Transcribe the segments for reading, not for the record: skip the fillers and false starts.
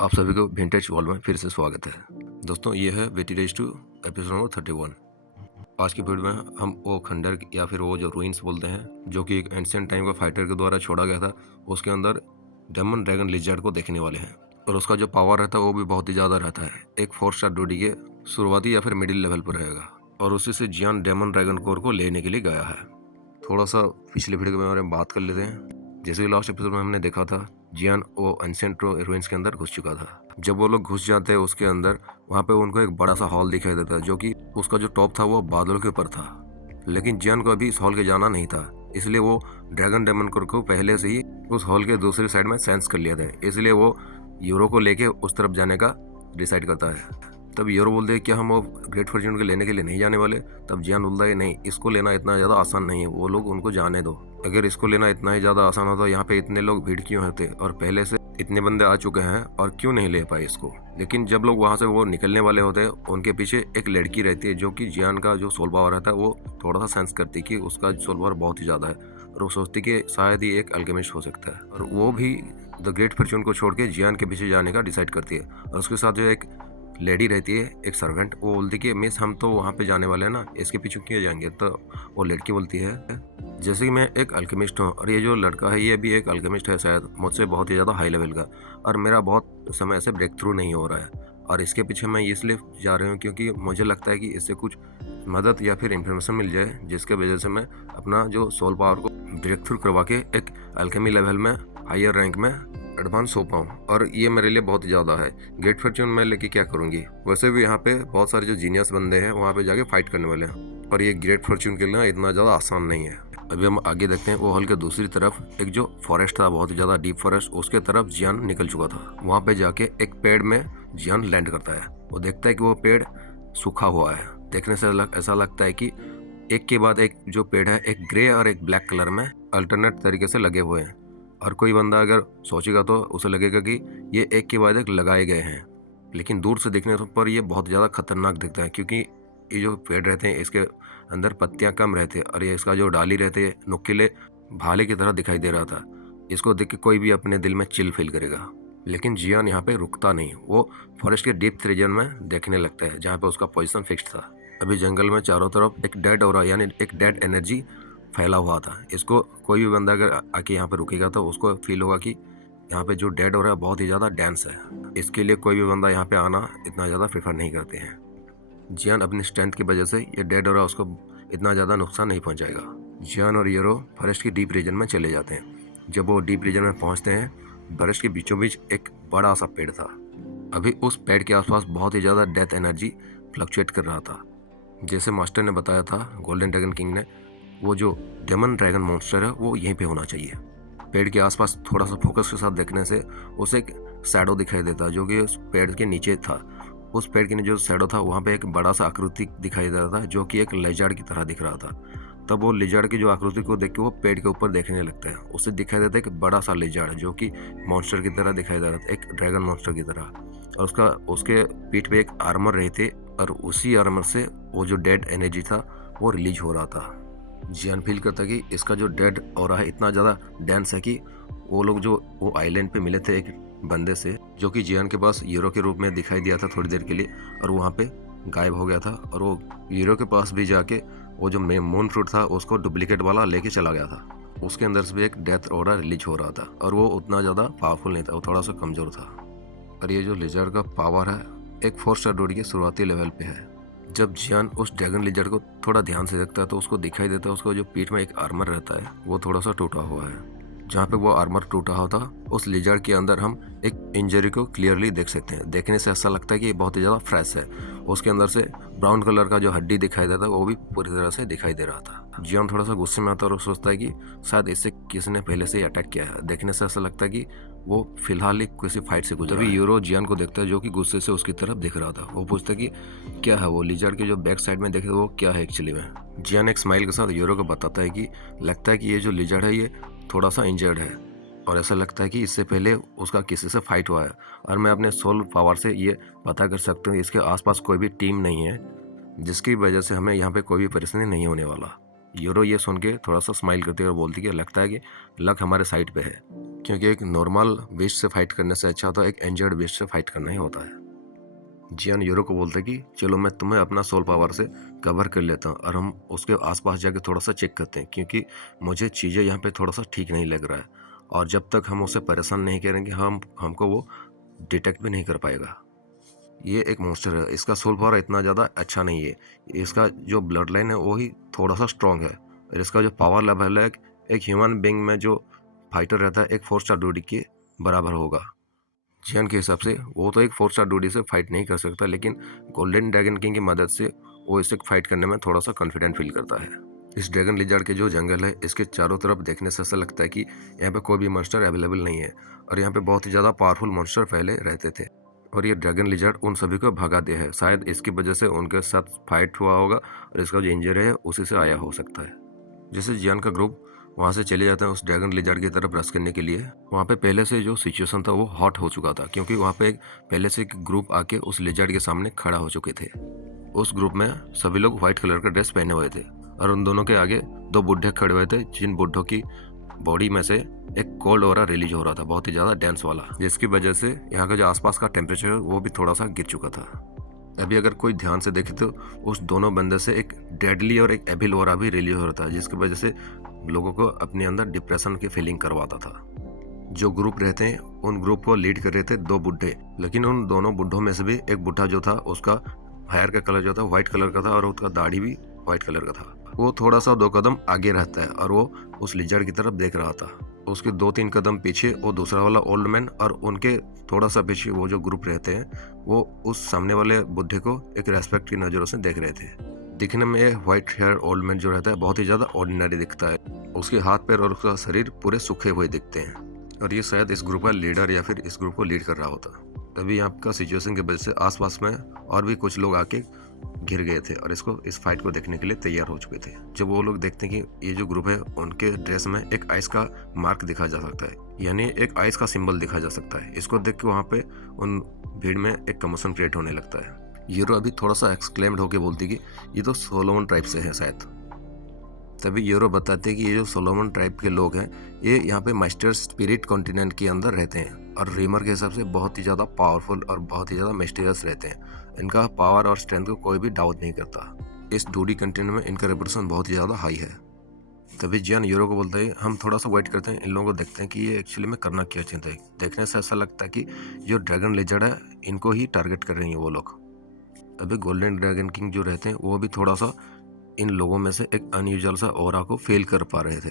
आप सभी को विंटेज वर्ल्ड में फिर से स्वागत है। दोस्तों, ये है वेटी रेज टू एपिसोड नंबर 31। आज की वीडियो में हम वो खंडर या फिर वो जो रूइंस बोलते हैं, जो कि एक एंशिएंट टाइम का फाइटर के द्वारा छोड़ा गया था, उसके अंदर डेमन ड्रैगन लिजर्ड को देखने वाले हैं। और उसका जो पावर रहता है वो भी बहुत ही ज़्यादा रहता है। एक 4 स्टार ड्यूटी के शुरुआती या फिर मिडिल लेवल पर रहेगा। और उसी से जियान डेमन ड्रैगन कोर को लेने के लिए गया है। थोड़ा सा पिछले वीडियो के बारे में बात कर लेते हैं। जैसे कि लास्ट एपिसोड में हमने देखा था, जियान वो एंशिएंट रूइंस के अंदर घुस चुका था। जब वो लोग घुस जाते हैं उसके अंदर, वहाँ पे उनको एक बड़ा सा हॉल दिखाई देता है, जो कि उसका जो टॉप था वो बादलों के ऊपर था। लेकिन जियान को अभी इस हॉल के जाना नहीं था, इसलिए वो ड्रैगन डेमन को पहले से ही उस हॉल के दूसरी साइड में सेंस कर लिया था। इसलिए वो यूरो को लेके उस तरफ जाने का डिसाइड करता है। तब यूरो बोलते हैं कि हम वो ग्रेट फॉर्च्यून को लेने के लिए नहीं जाने वाले। तब जियान बोलता है नहीं, इसको लेना इतना ज़्यादा आसान नहीं है, वो लोग उनको जाने दो। अगर इसको लेना इतना ही ज़्यादा आसान होता, यहाँ पे इतने लोग भीड़ क्यों होते, और पहले से इतने बंदे आ चुके हैं और क्यों नहीं ले पाए इसको। लेकिन जब लोग वहाँ से वो निकलने वाले होते हैं, उनके पीछे एक लड़की रहती है, जो कि जियान का जो सोल पावर रहता है वो थोड़ा सा सेंस करती कि उसका सोल पावर बहुत ही ज़्यादा है। और वो सोचती कि शायद ही एक अल्केमिस्ट हो सकता है, और वो भी द ग्रेट फॉर्च्यून को छोड़ के जियान के पीछे जाने का डिसाइड करती है। और उसके साथ जो एक लेडी रहती है, एक सर्वेंट, वो बोलती कि मिस हम तो वहाँ पे जाने वाले हैं ना, इसके पीछे क्यों जाएंगे। तो वो लड़की बोलती है जैसे कि मैं एक अल्केमिस्ट हूँ, और ये जो लड़का है ये भी एक अल्केमिस्ट है, शायद मुझसे बहुत ही ज़्यादा हाई लेवल का, और मेरा बहुत समय से ब्रेक थ्रू नहीं हो रहा है। और इसके पीछे मैं इसलिए जा रही हूँ क्योंकि मुझे लगता है कि इससे कुछ मदद या फिर इंफॉर्मेशन मिल जाए, जिसके वजह से मैं अपना जो सोल पावर को ब्रेक थ्रू करवा के एक अल्केमी लेवल में हायर रैंक में एडवांस हो पाऊँ। और ये मेरे लिए बहुत ज़्यादा है। ग्रेट फॉर्च्यून में लेके क्या करूँगी। वैसे भी यहाँ पे बहुत सारे जो जीनियस बंदे हैं वहाँ पे जाके फाइट करने वाले हैं, और ये ग्रेट फॉर्च्यून के लिए इतना ज़्यादा आसान नहीं है। अभी हम आगे देखते हैं। वो हॉल के दूसरी तरफ एक जो फॉरेस्ट था, बहुत ही ज़्यादा डीप फॉरेस्ट, उसके तरफ जियान निकल चुका था। वहाँ पे जाके एक पेड़ में जियान लैंड करता है। वो देखता है कि वो पेड़ सूखा हुआ है। देखने से ऐसा लगता है कि एक के बाद एक जो पेड़ है, एक ग्रे और एक ब्लैक कलर में अल्टरनेट तरीके से लगे हुए हैं। और कोई बंदा अगर सोचेगा तो उसे लगेगा कि ये एक के बाद एक लगाए गए हैं। लेकिन दूर से देखने पर ये बहुत ज़्यादा खतरनाक दिखता है, क्योंकि ये जो पेड़ रहते हैं इसके अंदर पत्तियां कम रहते हैं, और ये इसका जो डाली रहते हैं नुकीले भाले की तरह दिखाई दे रहा था। इसको देख के कोई भी अपने दिल में चिल फील करेगा। लेकिन जियान यहाँ पे रुकता नहीं। वो फॉरेस्ट के डीप रीजन में देखने लगता है, जहाँ पे उसका पोजीशन फिक्स था। अभी जंगल में चारों तरफ एक डेड ऑरा यानी एक डेड एनर्जी फैला हुआ था। इसको कोई भी बंदा अगर आके यहाँ पे रुकेगा तो उसको फील होगा कि यहाँ पे जो डेड हो रहा है बहुत ही ज़्यादा डेंस है। इसके लिए कोई भी बंदा यहाँ पे आना इतना ज़्यादा प्रेफर नहीं करते हैं। जियान अपनी स्ट्रेंथ की वजह से ये डेड हो रहा है, उसको इतना ज़्यादा नुकसान नहीं पहुँचाएगा। जियान और यूरो फॉरेस्ट की डीप रीजन में चले जाते हैं। जब वो डीप रीजन में पहुँचते हैं, फॉरेस्ट के बीचों बीच एक बड़ा सा पेड़ था। अभी उस पेड़ के आसपास बहुत ही ज़्यादा डेथ एनर्जी फ्लक्चुएट कर रहा था। जैसे मास्टर ने बताया था, गोल्डन ड्रैगन किंग ने, वो जो डेमन ड्रैगन मॉन्स्टर है वो यहीं पे होना चाहिए। पेड़ के आसपास थोड़ा सा फोकस के साथ देखने से उसे एक शैडो दिखाई देता, जो कि उस पेड़ के नीचे था। उस पेड़ के नीचे जो शैडो था, वहाँ पे एक बड़ा सा आकृति दिखाई दे रहा था, जो कि एक लिजर्ड की तरह दिख रहा था। तब वो लिजर्ड की जो आकृति को देख के वो पेड़ के ऊपर देखने लगता है। उसे दिखाई देता है एक बड़ा सा लिजर्ड, जो कि मॉन्स्टर की तरह दिखाई दे रहा था, एक ड्रैगन मॉन्स्टर की तरह। और उसके पीठ पे एक आर्मर रहे थे, और उसी आर्मर से वो जो डेड एनर्जी था वो रिलीज हो रहा था। जियान फील करता कि इसका जो डेड ऑरा है इतना ज़्यादा डेंस है कि वो लोग जो वो आइलैंड पे मिले थे एक बंदे से, जो कि जियान के पास हीरो के रूप में दिखाई दिया था थोड़ी देर के लिए, और वहाँ पे गायब हो गया था। और वो हीरो के पास भी जाके वो जो मून फ्रूट था उसको डुप्लीकेट वाला लेके चला गया था। उसके अंदर से भी एक डेथ ऑरा रिलीज हो रहा था, और वो उतना ज़्यादा पावरफुल नहीं था, वो थोड़ा सा कमज़ोर था। और ये जो लिजर्ड का पावर है एक 4 स्टार ड्यूटी के शुरुआती लेवल पे है। जब जियान उस ड्रैगन लिजर्ड को थोड़ा ध्यान से देखता है तो उसको दिखाई देता है उसको जो पीठ में एक आर्मर रहता है वो थोड़ा सा टूटा हुआ है। जहाँ पे वो आर्मर टूटा हुआ था, उस लिजर्ड के अंदर हम एक इंजरी को क्लियरली देख सकते हैं। देखने से ऐसा लगता है कि ये बहुत ही ज़्यादा फ्रेश है। उसके अंदर से ब्राउन कलर का जो हड्डी दिखाई देता है वो भी पूरी तरह से दिखाई दे रहा था। जियान थोड़ा सा गुस्से में आता है और सोचता है कि शायद इससे किसी ने पहले से ही अटैक किया है। देखने से ऐसा लगता है कि वो फिलहाल ही किसी फाइट से गुजरा है। यूरो जियान को देखता है, जो कि गुस्से से उसकी तरफ दिख रहा था। वो पूछता है कि क्या है वो लिजर्ड के जो बैक साइड में देखे वो क्या है एक्चुअली में। जियान एक स्माइल के साथ यूरो को बताता है कि लगता है कि ये जो लिजर्ड है ये थोड़ा सा इंजर्ड है, और ऐसा लगता है कि इससे पहले उसका किसी से फाइट हुआ है। और मैं अपने सोल पावर से ये पता कर सकता हूँ इसके आसपास कोई भी टीम नहीं है, जिसकी वजह से हमें यहाँ पे कोई भी परेशानी नहीं होने वाला। यूरो ये सुन के थोड़ा सा स्माइल करती है और बोलती है कि लगता है कि लक हमारे साइड पे है। क्योंकि एक नॉर्मल बेस्ट से फाइट करने से अच्छा तो एक इंजर्ड बेस्ट से फाइट करना ही होता है। जियान यूरो को बोलता है कि चलो मैं तुम्हें अपना सोल पावर से कवर कर लेता हूँ और हम उसके आसपास जाके थोड़ा सा चेक करते हैं, क्योंकि मुझे चीज़ें यहाँ पे थोड़ा सा ठीक नहीं लग रहा है और जब तक हम उसे परेशान नहीं करेंगे हमको वो डिटेक्ट भी नहीं कर पाएगा। ये एक मॉन्स्टर है, इसका सोल पावर इतना ज़्यादा अच्छा नहीं है, इसका जो ब्लड लाइन है वो ही थोड़ा सा स्ट्रॉन्ग है और इसका जो पावर लेवल है एक ह्यूमन बींग में जो फाइटर रहता है एक 4 स्टार डूडी के बराबर होगा। जियान के हिसाब से वो तो एक 4 स्टार डूडी से फाइट नहीं कर सकता, लेकिन गोल्डन ड्रैगन किंग की मदद से वो इसे फाइट करने में थोड़ा सा कॉन्फिडेंट फील करता है। इस ड्रैगन लिजार्ड के जो जंगल है इसके चारों तरफ देखने से ऐसा लगता है कि यहाँ पे कोई भी मॉन्स्टर अवेलेबल नहीं है और यहाँ पे बहुत ही ज़्यादा पावरफुल मॉन्स्टर पहले रहते थे और ये ड्रैगन लिजार्ड उन सभी को भगा दिया है। शायद इसकी वजह से उनके साथ फाइट हुआ होगा और इसका जो इंजरी है उसी से आया हो सकता है। जैसे जियान का ग्रुप वहाँ से चले जाते हैं उस ड्रैगन लिजार्ड की तरफ रश करने के लिए, वहाँ पे पहले से जो सिचुएशन था वो हॉट हो चुका था, क्योंकि वहाँ पे पहले से एक ग्रुप आके उस लिजार्ड के सामने खड़ा हो चुके थे। उस ग्रुप में सभी लोग व्हाइट कलर का ड्रेस पहने हुए थे और उन दोनों के आगे 2 बुढ़े खड़े हुए थे, जिन बुढ़ों की बॉडी में से एक कोल्ड ऑरा रिलीज हो रहा था, बहुत ही ज़्यादा डेंस वाला, जिसकी वजह से यहाँ का जो आसपास का टेम्परेचर है वो भी थोड़ा सा गिर चुका था। अभी अगर कोई ध्यान से देखे तो उस दोनों बंदे से एक डेडली और एक एविल ऑरा भी रिलीज हो रहा था, जिसकी वजह से लोगों को अपने अंदर डिप्रेशन की फीलिंग करवाता था। जो ग्रुप रहते हैं उन ग्रुप को लीड कर रहे थे 2 बुढ़े, लेकिन उन दोनों बुढ़ों में से भी एक बुढ़ा जो था उसका हेयर का कलर जो था व्हाइट कलर का था और उसका दाढ़ी भी व्हाइट कलर का था। वो थोड़ा सा 2 कदम आगे रहता है और वो उस लिजर्ड की तरफ देख रहा था। उसके 2-3 कदम पीछे वो दूसरा वाला ओल्ड मैन और उनके थोड़ा सा पीछे वो जो ग्रुप रहते हैं वो उस सामने वाले बुढ़े को एक रेस्पेक्ट की नज़रों से देख रहे थे। दिखने में ये व्हाइट हेयर ओल्ड मैन जो रहता है बहुत ही ज़्यादा ऑर्डिनरी दिखता है, उसके हाथ पैर और उसका शरीर पूरे सूखे हुए दिखते हैं और ये शायद इस ग्रुप का लीडर या फिर इस ग्रुप को लीड कर रहा होता। तभी यहाँ का सिचुएशन की वजह से आसपास में और भी कुछ लोग आके घिर गए थे और इस फाइट को देखने के लिए तैयार हो चुके थे। जब वो लोग देखते हैं कि ये जो ग्रुप है उनके ड्रेस में एक आइस का मार्क दिखा जा सकता है, यानी एक आइस का सिंबल दिखा जा सकता है। इसको देख के वहाँ पे उन भीड़ में एक कमोशन क्रिएट होने लगता है। यूरो अभी थोड़ा सा एक्सक्लेम्ड होके बोलती कि ये तो सोलोमन ट्राइब से है शायद। तभी यूरो बताते हैं कि ये जो सोलोमन ट्राइब के लोग हैं ये यहाँ पे मास्टर स्पिरिट कॉन्टिनेंट के अंदर रहते हैं और रीमर के हिसाब से बहुत ही ज़्यादा पावरफुल और बहुत ही ज़्यादा मिस्टीरियस रहते हैं। इनका पावर और स्ट्रेंथ को कोई भी डाउट नहीं करता। इस डूडी कंटिनेंट में इनका रिप्रेजेंटेशन बहुत ही ज़्यादा हाई है। तभी जियान यूरो को बोलता है हम थोड़ा सा वेट करते हैं, इन लोगों को देखते हैं कि ये एक्चुअली में करना क्या चाहते हैं। देखने से ऐसा लगता है कि जो ड्रैगन लिजर्ड है इनको ही टारगेट कर रही हैं वो लोग। अभी गोल्डन ड्रैगन किंग जो रहते हैं वो भी थोड़ा सा इन लोगों में से एक अनयूजुअल सा ऑरा को फील कर पा रहे थे।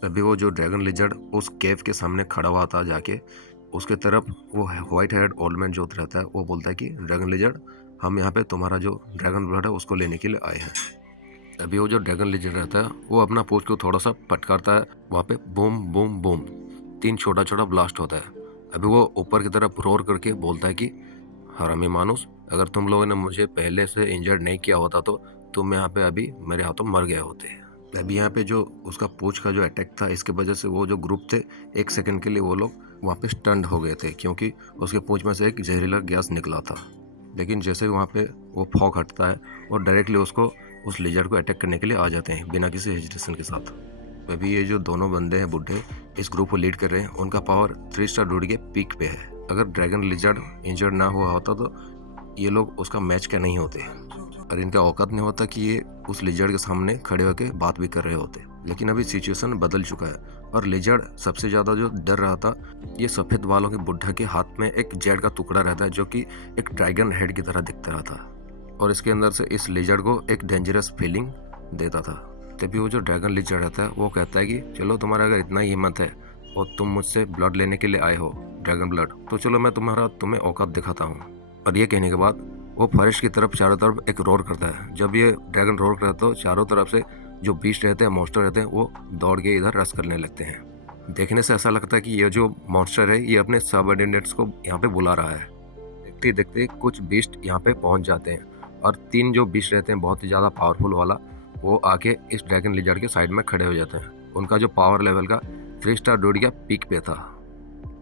तभी वो जो ड्रैगन लिजर्ड उस केव के सामने खड़ा हुआ था, जाके उसके तरफ वो व्हाइट हेड ओल्ड मैन जो रहता है वो बोलता है कि ड्रैगन लिजर्ड हम यहाँ पे तुम्हारा जो ड्रैगन ब्लड है उसको लेने के लिए आए हैं। अभी वो जो ड्रैगन लिजर्ड रहता है वो अपना पूंछ को थोड़ा सा पटकारता है, वहाँ पे बूम बूम बूम 3 छोटा छोटा ब्लास्ट होता है। अभी वो ऊपर की तरफ रोर करके बोलता है कि हरामी मानुस, अगर तुम लोगों ने मुझे पहले से इंजर्ड नहीं किया होता तो तुम यहाँ पे अभी मेरे हाथों मर गए होते। अभी यहाँ पे जो उसका पूंछ का जो अटैक था इसके वजह से वो जो ग्रुप थे 1 सेकंड के लिए वो लोग वहाँ पे स्टन्ड हो गए थे, क्योंकि उसके पूंछ में से एक जहरीला गैस निकला था। लेकिन जैसे वहाँ पे वो फॉग हटता है और डायरेक्टली उसको उस लिजर्ड को अटैक करने के लिए आ जाते हैं बिना किसी हेजिटेशन के साथ। अभी ये जो दोनों बंदे हैं बुढ़े इस ग्रुप को लीड कर रहे हैं, उनका पावर 3 स्टार डूडी के पीक पे है। अगर ड्रैगन लिजर्ड इंजर्ड ना हुआ होता तो ये लोग उसका मैच क्या नहीं होते और इनका औकात नहीं होता कि ये उस लिजर्ड के सामने खड़े होकर बात भी कर रहे होते। लेकिन अभी सिचुएशन बदल चुका है और लिजर्ड सबसे ज़्यादा जो डर रहा था ये सफ़ेद बालों के बुढ़ा के हाथ में एक जेड का टुकड़ा रहता है जो कि एक ड्रैगन हेड की तरह दिखता रहा था और इसके अंदर से इस लिजर्ड को एक डेंजरस फीलिंग देता था। तभी वो जो ड्रैगन लिजर्ड रहता है वो कहता है कि चलो तुम्हारा अगर इतना ही हिम्मत है और तुम मुझसे ब्लड लेने के लिए आए हो ड्रैगन ब्लड, तो चलो मैं तुम्हें औकात दिखाता हूँ। और ये कहने के बाद वो फॉरेस्ट की तरफ चारों तरफ एक रोर करता है। जब ये ड्रैगन रोर करता है तो चारों तरफ से जो बीस्ट रहते हैं मॉन्स्टर रहते हैं वो दौड़ के इधर रश करने लगते हैं। देखने से ऐसा लगता है कि ये जो मॉन्स्टर है ये अपने सबऑर्डिनेट्स को यहाँ पे बुला रहा है। देखते देखते कुछ बीस्ट यहाँ पे पहुँच जाते हैं और 3 जो बीस्ट रहते हैं बहुत ही ज़्यादा पावरफुल वाला वो आके इस ड्रैगन लिजर्ड के साइड में खड़े हो जाते हैं। उनका जो पावर लेवल का 3 स्टार डूडी का पीक पे था।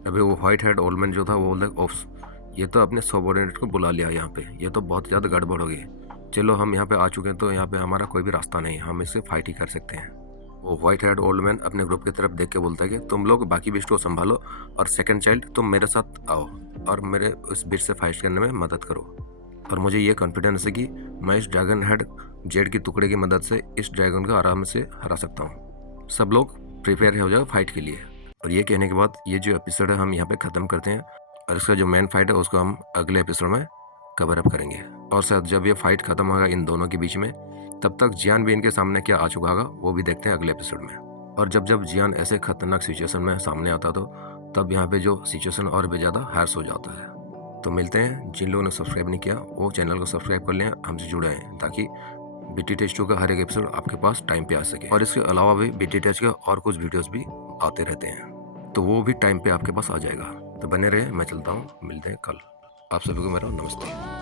अभी वो व्हाइट हेड ओल्ड मैन जो था वो बोलता ऑफ ये तो अपने सबऑर्डिनेट को बुला लिया यहाँ पे, ये तो बहुत ज़्यादा गड़बड़ हो गई। चलो हम यहाँ पे आ चुके हैं तो यहाँ पे हमारा कोई भी रास्ता नहीं है, हम इससे फाइट ही कर सकते हैं। वो व्हाइट हेड ओल्ड मैन अपने ग्रुप की तरफ देख के बोलता है कि तुम लोग बाकी बीस्ट को संभालो और सेकंड चाइल्ड तुम मेरे साथ आओ और मेरे उस बीस्ट से फाइट करने में मदद करो। और मुझे ये कॉन्फिडेंस है कि मैं इस ड्रैगन हेड जेड की टुकड़े की मदद से इस ड्रैगन को आराम से हरा सकता हूँ। सब लोग प्रिपेयर हो जाओ फाइट के लिए। और ये कहने के बाद ये जो एपिसोड है हम यहाँ पे ख़त्म करते हैं और इसका जो मेन फाइट है उसको हम अगले एपिसोड में कवर अप करेंगे। और शायद जब ये फाइट ख़त्म होगा इन दोनों के बीच में, तब तक जियान भी इनके सामने क्या आ चुका होगा वो भी देखते हैं अगले एपिसोड में। और जब जब जियान ऐसे खतरनाक सिचुएशन में सामने आता तो तब यहाँ पे जो सिचुएशन और भी ज़्यादा हार्श हो जाता है। तो मिलते हैं, जिन लोगों ने सब्सक्राइब नहीं किया वो चैनल को सब्सक्राइब कर लें, हमसे जुड़े हैं ताकि बीटी टेस्ट 2 का हर एक एपिसोड आपके पास टाइम पे आ सके। और इसके अलावा भी बीटी टेस्ट के और कुछ वीडियोस भी आते रहते हैं, तो वो भी टाइम पे आपके पास आ जाएगा। तो बने रहे, मैं चलता हूँ, मिलते हैं कल। आप सभी को मेरा नमस्कार।